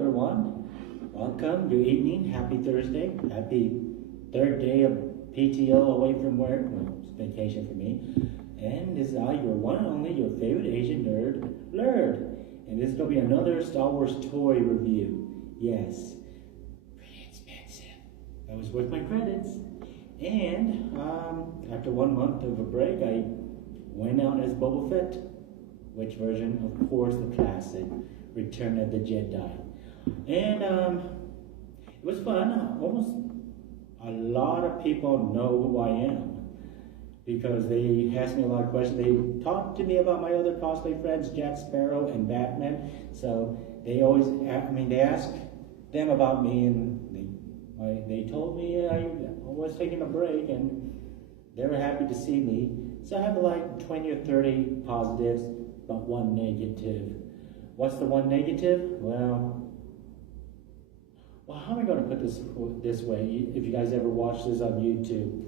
everyone. Welcome. Good evening. Happy Thursday. Happy third day of PTO away from work. Well, it's vacation for me. And this is I, your one and only, your favorite Asian nerd, Lerd. And this is going to be another Star Wars toy review. Yes. Pretty expensive. That was worth my credits. And after 1 month of a break, I went out as Boba Fett. Which version? Of course, the classic, Return of the Jedi. And it was fun. Almost a lot of people know who I am because they asked me a lot of questions. They talked to me about my other cosplay friends, Jack Sparrow and Batman. So they always, they asked them about me, and they told me I was taking a break, and they were happy to see me. So I have like 20 or 30 positives, but one negative. What's the one negative? Well, how am I going to put this way? If you guys ever watch this on YouTube,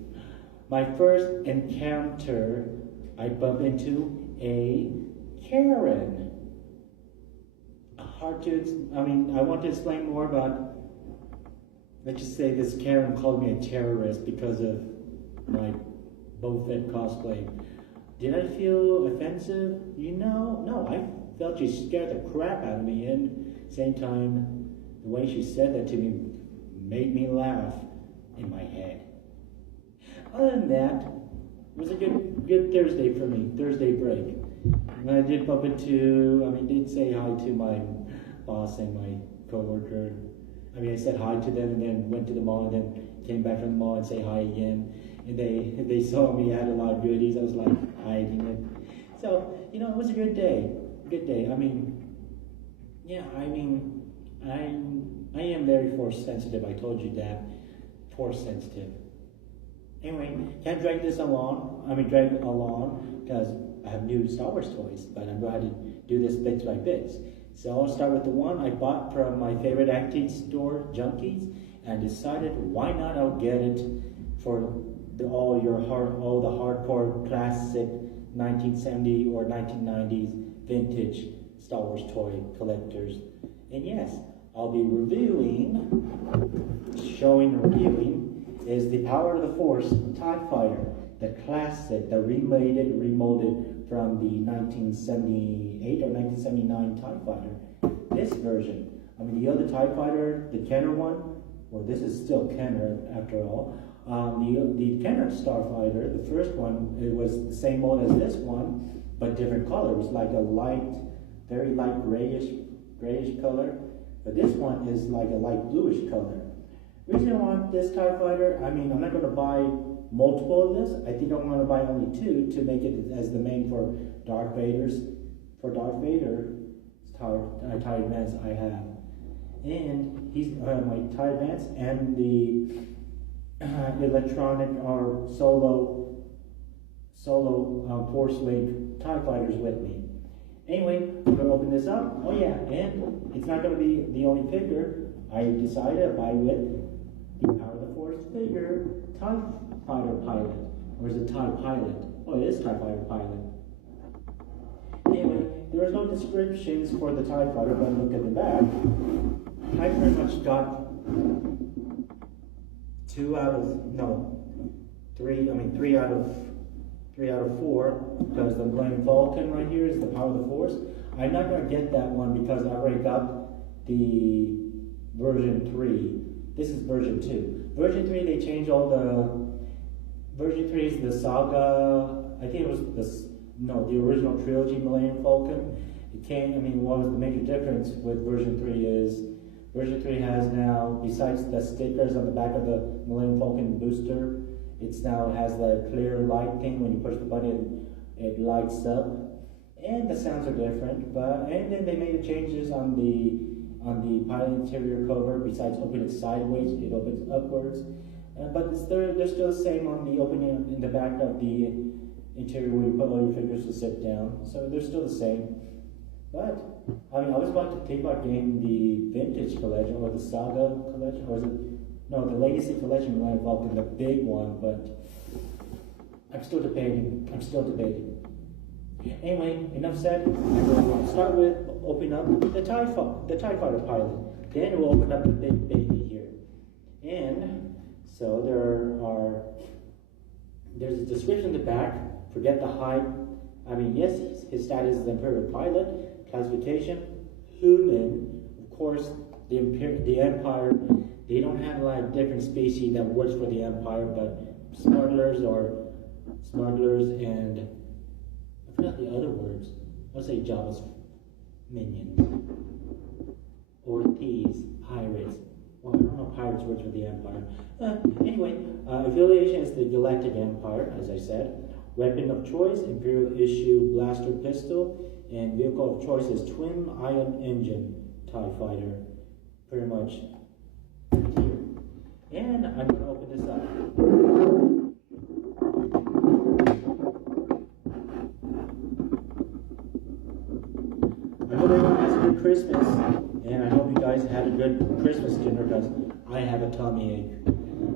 my first encounter, I bump into a Karen. Hard to, I want to explain more, but let's just say this Karen called me a terrorist because of my Boba Fett cosplay. Did I feel offensive? No, I felt she scared the crap out of me, and at the same time, the way she said that to me made me laugh in my head. Other than that, it was a good Thursday for me, Thursday break. And I did bump into, did say hi to my boss and my coworker. I said hi to them and then went to the mall and then came back from the mall and say hi again. And they saw me, I had a lot of goodies, I was like hiding it. So, it was a good day, I am very force sensitive. I told you that. Force sensitive. Anyway, can't drag this along. Drag it along because I have new Star Wars toys, but I'm going to do this bits by bits. So I'll start with the one I bought from my favorite antique store, Junkies, and decided why not I'll get it for all the hardcore classic 1970 or 1990s vintage Star Wars toy collectors. And yes, I'll be reviewing is the Power of the Force TIE Fighter, the classic, the remolded from the 1978 or 1979 TIE Fighter. This version, the other TIE Fighter, the Kenner one, well, this is still Kenner after all. The Kenner Starfighter, the first one, it was the same mold as this one, but different color. It was like a very light grayish color. But this one is like a light bluish color. The reason I want this TIE Fighter, I'm not going to buy multiple of this. I think I'm going to buy only two to make it as the main for Darth Vader's. For Darth Vader, TIE Advance I have. And he's my TIE Advance and the electronic or solo Force Link TIE Fighters with me. Anyway, I'm going to open this up. Oh yeah, and it's not going to be the only figure. I decided to buy with the Power of the Force figure TIE Fighter Pilot. Or is it TIE Pilot? Oh, it is TIE Fighter Pilot. Anyway, there is no descriptions for the TIE Fighter, but look at the back. I pretty much got three out of four, because the Millennium Falcon right here is the Power of the Force. I'm not going to get that one because I already got the version 3. This is version 2. Version 3, they changed all the... Version 3 is the Saga... I think it was the original trilogy Millennium Falcon. It came, what was the major difference with version 3 is... Version 3 has now, besides the stickers on the back of the Millennium Falcon booster, it has the clear light thing. When you push the button, it lights up, and the sounds are different. And then they made changes on the pilot interior cover. Besides opening it sideways, it opens upwards. But they're still the same on the opening in the back of the interior where you put all your figures to sit down. So they're still the same. But I was about to think about getting the Vintage Collection or the Saga Collection, or is it? No, the Legacy Collection Millennium Falcon, the big one, but I'm still debating. Anyway, enough said. I'm going to start with opening up the TIE Fighter pilot. Then we'll open up the big baby here. And so there's a description in the back. Forget the height. I mean, yes, his status is Imperial pilot. Classification, human. Of course, the Empire, they don't have a lot of different species that works for the Empire, but smugglers and I forgot the other words. I'll say Java's minions. Or thieves, pirates. Well, I don't know if pirates works for the Empire. Anyway, affiliation is the Galactic Empire, as I said. Weapon of choice, Imperial issue blaster pistol, and vehicle of choice is twin ion engine TIE fighter. Pretty much here. And I'm going to open this up. I hope everyone has a good Christmas, and I hope you guys had a good Christmas dinner because I have a tummy ache.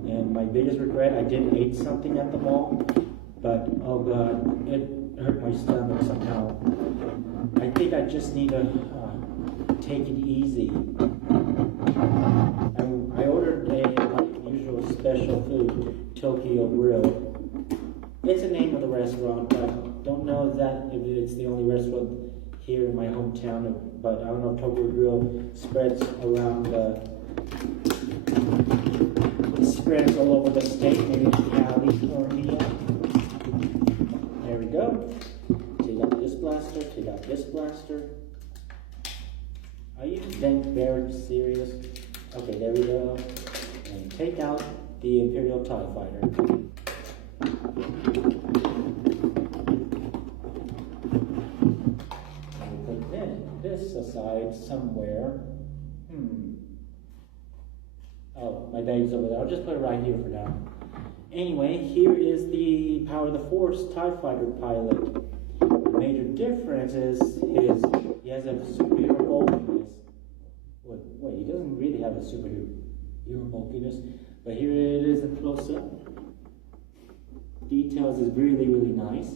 And my biggest regret, I did eat something at the mall, but oh god, it hurt my stomach somehow. I think I just need to take it easy. I ordered my usual special food, Tokyo Grill. It's the name of the restaurant, but I don't know if it's the only restaurant here in my hometown, but I don't know if Tokyo Grill spreads around spreads all over the state, maybe California. There we go. Take out this blaster, take out this blaster. Are you being very serious? Okay, there we go. And take out the Imperial TIE Fighter. This aside somewhere. Oh, my bag's over there. I'll just put it right here for now. Anyway, here is the Power of the Force TIE Fighter pilot. The major difference is he has a superhero bulkiness. Wait, he doesn't really have a superhero bulkiness, but here it is in close-up. Details is really, really nice.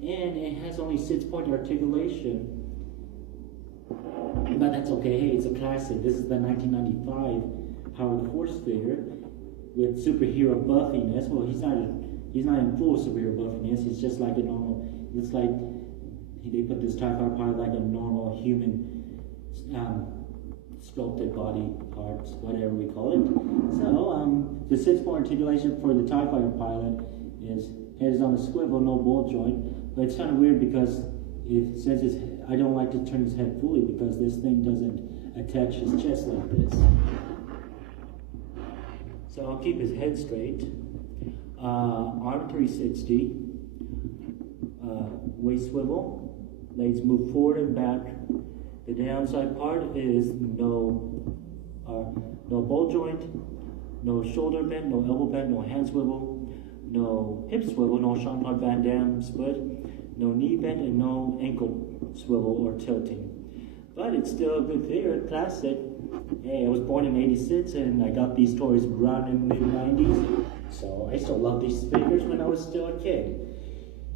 And it has only 6-point articulation. But that's okay, hey, it's a classic. This is the 1995 Power of the Force figure with superhero buffiness. Well, he's not in full superhero buffiness, he's just like a normal, it's like, they put this TIE Fighter pilot like a normal human sculpted body parts, whatever we call it. So, the 6-point articulation for the TIE Fighter pilot is head is on a swivel, no ball joint, but it's kind of weird because since I don't like to turn his head fully because this thing doesn't attach his chest like this. So I'll keep his head straight. Arm 360, waist swivel, legs move forward and back. The downside part is no ball joint, no shoulder bend, no elbow bend, no hand swivel, no hip swivel, no Jean-Claude Van Damme split, no knee bend, and no ankle swivel or tilting. But it's still a good figure, classic. Hey, I was born in '86 and I got these toys around in the mid-90s. So I still love these figures when I was still a kid.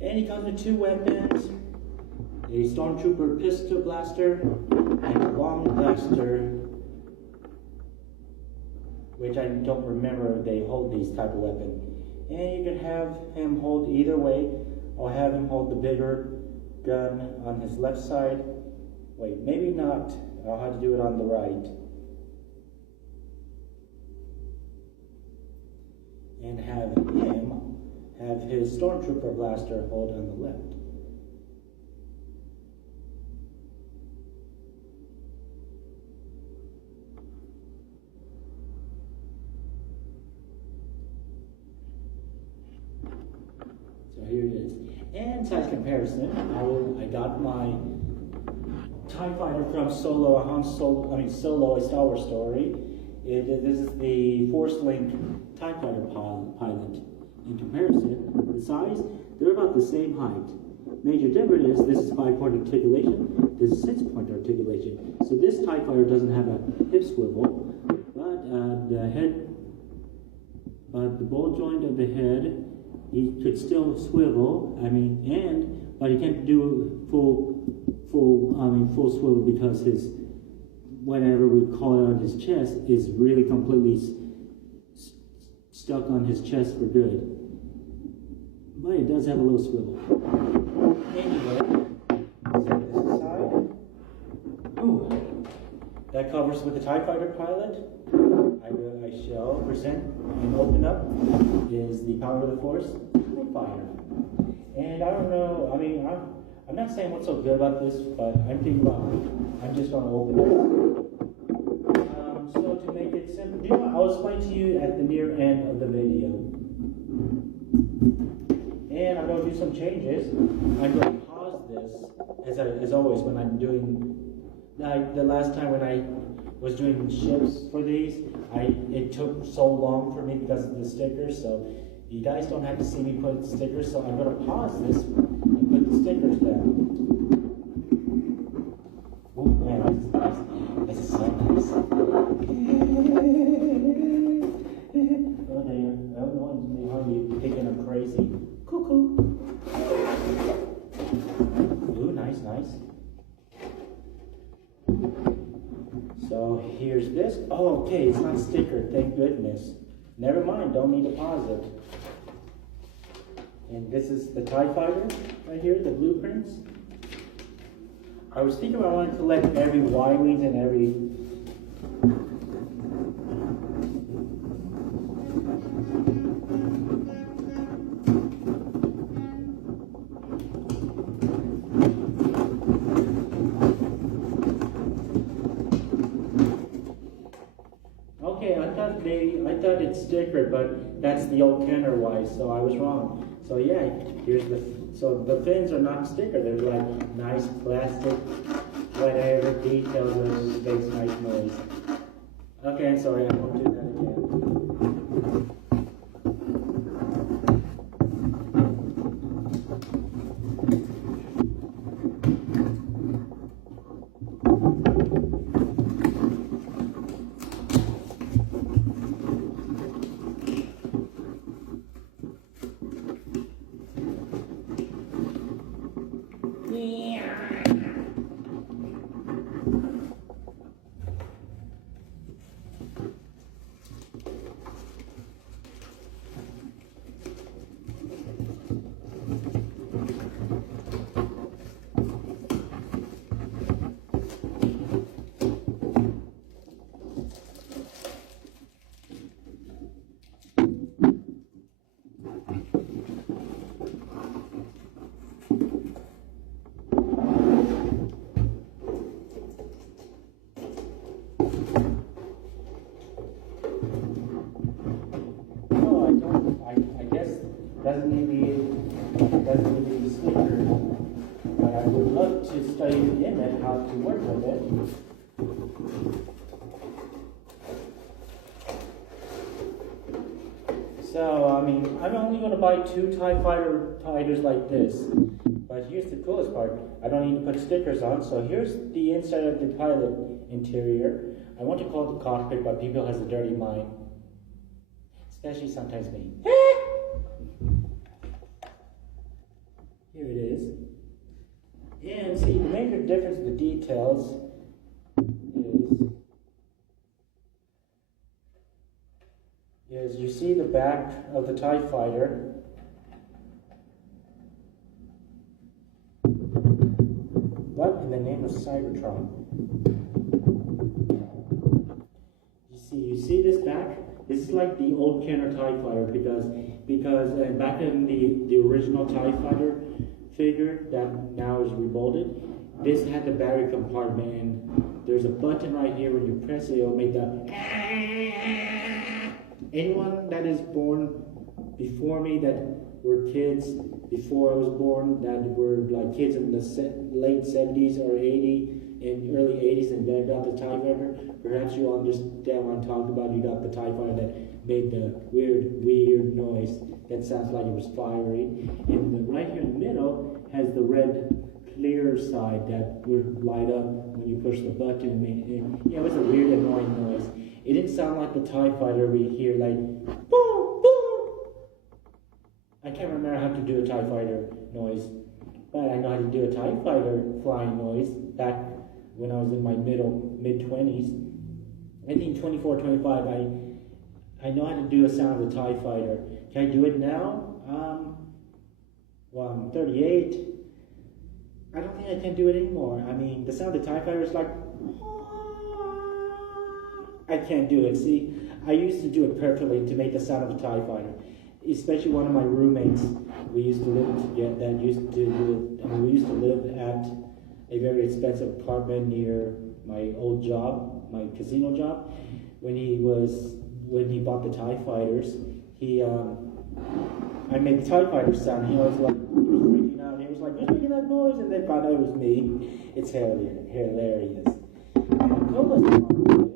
And he comes with 2 weapons. A Stormtrooper pistol blaster and a long blaster, which I don't remember if they hold these type of weapons. And you can have him hold either way. I'll have him hold the bigger gun on his left side. Wait, maybe not. I'll have to do it on the right. And have him have his Stormtrooper blaster hold on the left. So here it is. And size comparison, I got my TIE Fighter from Solo, A Star Wars Story. This is the Force Link TIE Fighter pilot. In comparison, the size, they're about the same height. Major difference is this is 5-point articulation, this is 6-point articulation. So this TIE Fighter doesn't have a hip swivel, but the ball joint of the head, he could still swivel. But he can't do full swivel because whenever we call it on his chest, is really completely stuck on his chest for good. But it does have a little swivel. Anyway, set this aside. Ooh, that covers with the TIE Fighter pilot. I shall present and open up is the Power of the Force TIE Fighter. And I don't know, I mean, I'm not saying what's so good about this, but I'm just going to open it. So to make it simple, I'll explain to you at the near end of the video. And I'm going to do some changes. I'm going to pause this, as always, when I'm doing, like the last time when I was doing ships for these, it took so long for me because of the stickers, so you guys don't have to see me put stickers, so I'm going to pause this and put the stickers down. Oh man, this is so nice. Oh dear, no one's behind you thinking I'm crazy. Cuckoo. Ooh, nice. So here's this. Oh, okay, it's not stickered, thank goodness. Never mind, don't need to pause it. And this is the TIE Fighter right here, the blueprints. I was thinking I wanted to collect every Y-wings and every... Okay, I thought it's stickered, but that's the old Kenner Y, so I was wrong. So yeah, so the fins are not stickered, they're like nice plastic, whatever details that makes nice noise. Okay, I'm sorry, I won't do that again. Doesn't need to be stickered, but I would love to study in it how to work with it. So, I mean, I'm only going to buy 2 TIE fighters like this, but here's the coolest part. I don't need to put stickers on, so here's the inside of the pilot interior. I want to call it the cockpit, but people has a dirty mind, especially sometimes me. Here it is. And see, the major difference in the details is you see the back of the TIE Fighter. What in the name of Cybertron? You see this back? This is like the old Kenner TIE Fighter because back in the original TIE Fighter figure that now is remolded, this had the battery compartment, and there's a button right here. When you press it, it'll make that. Anyone that is born before me that were kids before I was born, that were like kids in the late 70s or 80s and early 80s and then got the TIE Fighter, perhaps you'll understand what I'm talking about. You got the TIE Fighter that made the weird noise that sounds like it was firing. And the right here in the middle has the red clear side that would light up when you push the button. It was a weird annoying noise. It didn't sound like the TIE Fighter we hear like boom, boom. I can't remember how to do a TIE Fighter noise, but I know how to do a TIE Fighter flying noise back when I was in my mid-20s. I think 24, 25, I know how to do a sound of the TIE Fighter. Can I do it now? Well, I'm 38. I don't think I can do it anymore. I mean, the sound of the TIE Fighter is like, I can't do it. See, I used to do it perfectly to make the sound of a TIE Fighter. Especially one of my roommates, we used to live together. We used to live at a very expensive apartment near my old job, my casino job. When he bought the TIE Fighters, I made the TIE Fighter sound. He was freaking out. He was like, "Who's making that noise?" And then found out it was me. It's hilarious. And the coolest part of this,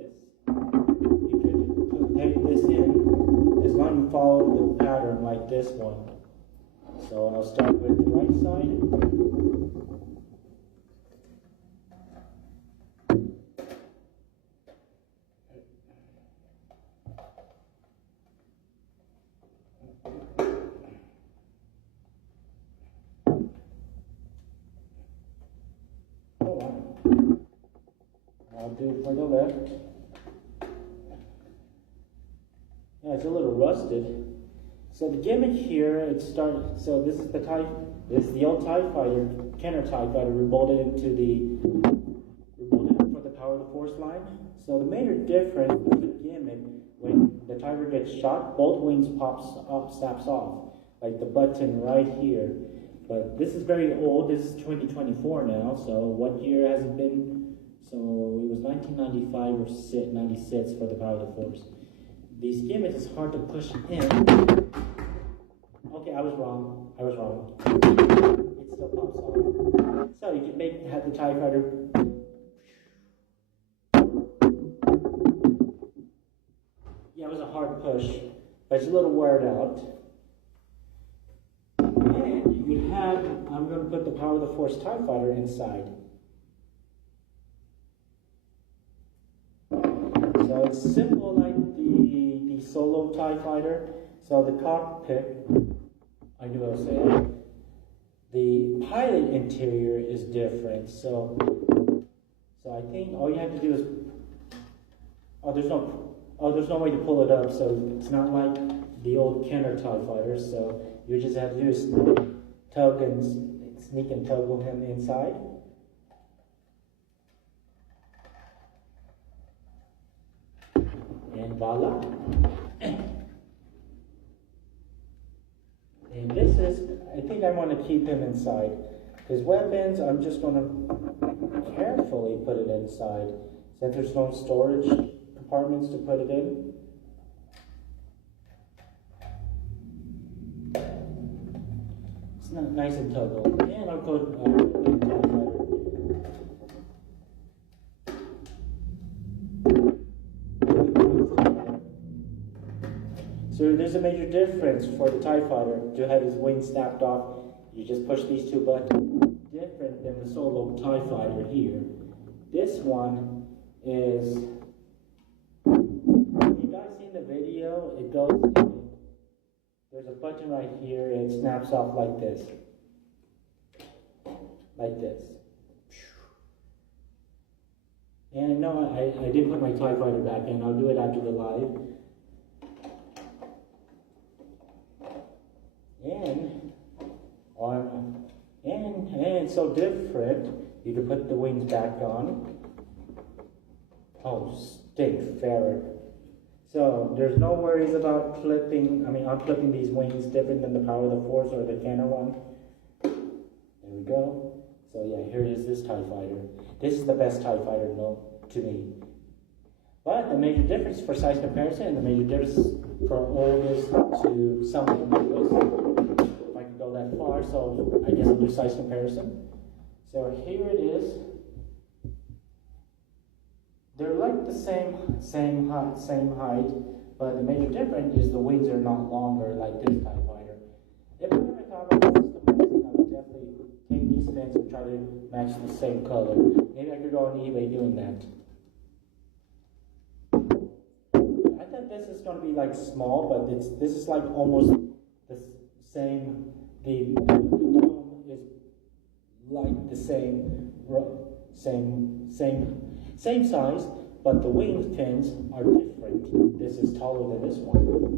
you could take this in as long as you follow the pattern like this one. So I'll start with the right side. I'll do it for the left. Yeah, it's a little rusted. So the gimmick here, so this is the old TIE Fighter, Kenner TIE Fighter, rebolted for the Power of the Force line. So the major difference with the gimmick, when the Tiger gets shot, both wings snaps off, like the button right here. But this is very old. This is 2024 now. So what year has it been? So it was 1995 or 96 for the Power of the Force. These gimmicks is hard to push in. Okay, I was wrong. It still pops off. So you can have the TIE Fighter. Yeah, it was a hard push, but it's a little weared out. And you have, I'm going to put the Power of the Force TIE Fighter inside. So it's simple like the solo TIE Fighter. So the cockpit, I knew I was saying, the pilot interior is different. So I think all you have to do is, there's no way to pull it up. So it's not like the old Kenner TIE Fighters. So you just have to do is sneak and toggle him inside. And voila. And this is, I think I want to keep him inside. His weapons, I'm just going to carefully put it inside. Since there's no storage compartments to put it in. It's not nice and toggled. And I'll go So there's a major difference for the TIE Fighter to have his wings snapped off. You just push these two buttons. Different than the solo TIE Fighter here. This one is, if you guys seen the video, it goes, there's a button right here and it snaps off like this. Like this. And no, I didn't put my TIE Fighter back in. I'll do it after the live. And it's so different. You can put the wings back on. Oh, stink ferret. So there's no worries about unclipping these wings different than the Power of the Force or the Kenner one. There we go. So yeah, here is this TIE Fighter. This is the best TIE Fighter to me. But the major difference for size comparison and the major difference for oldest to something newest, if I can go that far, so I guess I'll do size comparison. So here it is. They're like the same height, but the major difference is the wings are not longer like this TIE Fighter. If I were to talk about customizing, I would definitely take these fins and try to match the same color. Maybe I could go on eBay doing that. I thought this is going to be like small, but this is like almost the same. The dome is like the same same size, but the wing fins are different. This is taller than this one.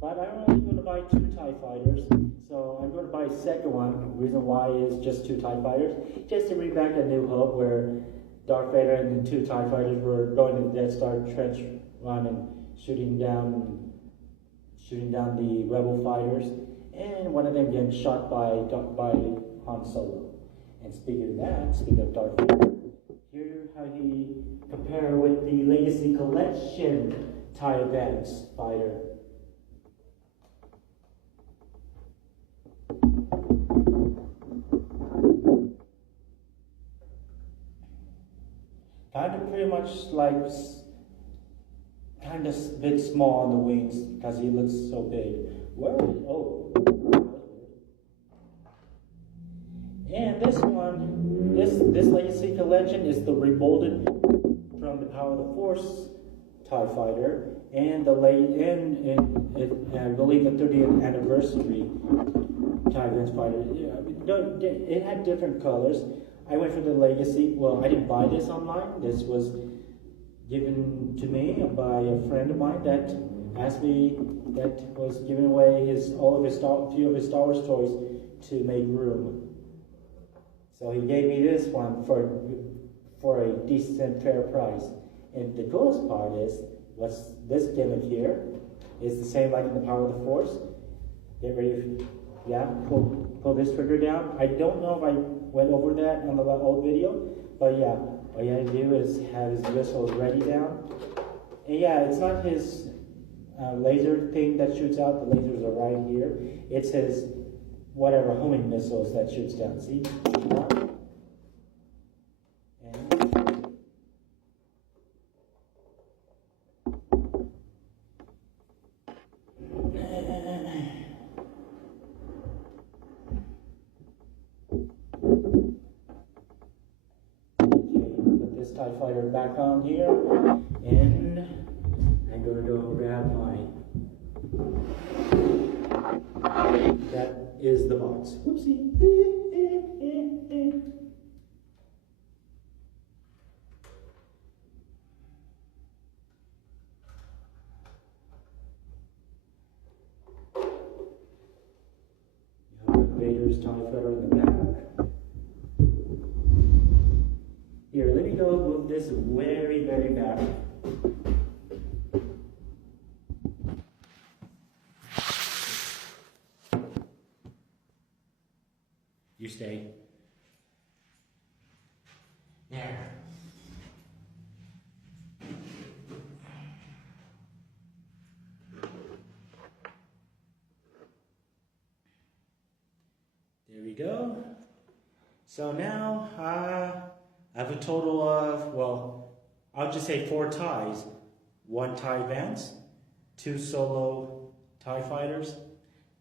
But I'm only going to buy 2 TIE fighters, so I'm going to buy a second one. The reason why is just 2 TIE fighters, just to bring back a New Hope where Darth Vader and the 2 TIE fighters were going to the Death Star trench run and shooting down the Rebel fighters, and one of them getting shot by Han Solo. And speaking of Darth Vader, here how he compare with the Legacy Collection TIE Advance fighter. Kind of pretty much like, kind of a bit small on the wings because he looks so big. Where? Oh. And this one, this Legacy Collection is the remolded from the Power of the Force TIE Fighter and I believe the 30th anniversary TIE Advance Fighter. It had different colors. I went for the Legacy. Well, I didn't buy this online. This was given to me by a friend of mine that asked me, that was giving away few of his Star Wars toys to make room. So he gave me this one for a decent fair price. And the coolest part is, this gimmick here is the same like in the Power of the Force. Get ready, pull this trigger down. I don't know if I went over that on the old video, but yeah, all you have to do is have his missiles ready down. And yeah, it's not his laser thing that shoots out, the lasers are right here. It's his whatever homing missiles that shoots down. See? TIE Fighter back on here, and I'm going to go grab that is the box. Whoopsie. Vader's TIE Fighter in the back. Here, let me go move this very, very back. You stay. There. There we go. So now, I have a total of, well, I'll just say 4 TIEs. 1 TIE Advance, 2 solo TIE Fighters,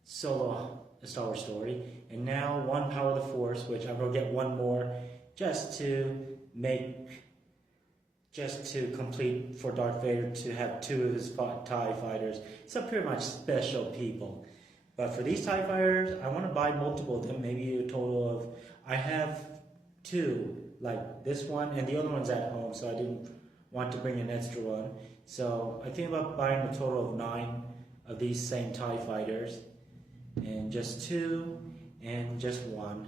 solo A Star Wars Story, and now 1 Power of the Force, which I'm going to get 1 more just to complete for Darth Vader to have 2 of his TIE Fighters. So pretty much special people. But for these TIE Fighters, I want to buy multiple of them, maybe a total of, I have 2. Like this one, and the other one's at home, so I didn't want to bring an extra one. So I think about buying a total of 9 of these same TIE Fighters, and just 2, and just 1.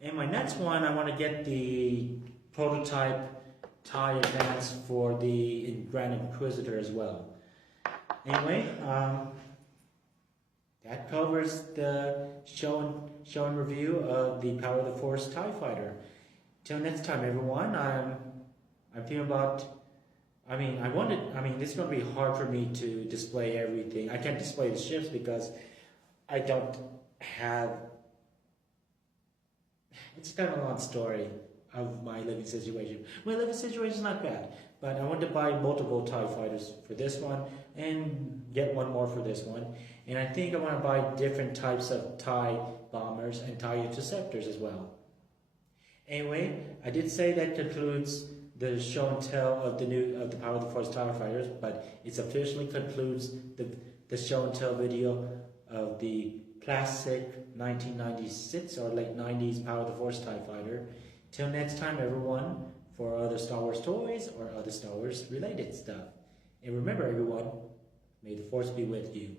And my next one, I want to get the prototype TIE Advance for the Grand Inquisitor as well. Anyway, that covers the show and review of the Power of the Force TIE Fighter. Till next time, everyone. I'm thinking about. This is going to be hard for me to display everything. I can't display the ships because I don't have. It's kind of a long story of my living situation. My living situation is not bad, but I want to buy multiple TIE Fighters for this one and get 1 more for this one. And I think I want to buy different types of TIE bombers and TIE interceptors as well. Anyway, I did say that concludes the show and tell of the Power of the Force TIE Fighters, but it officially concludes the show and tell video of the classic 1996 or late 90s Power of the Force TIE Fighter. Till next time, everyone, for other Star Wars toys or other Star Wars related stuff. And remember, everyone, may the Force be with you.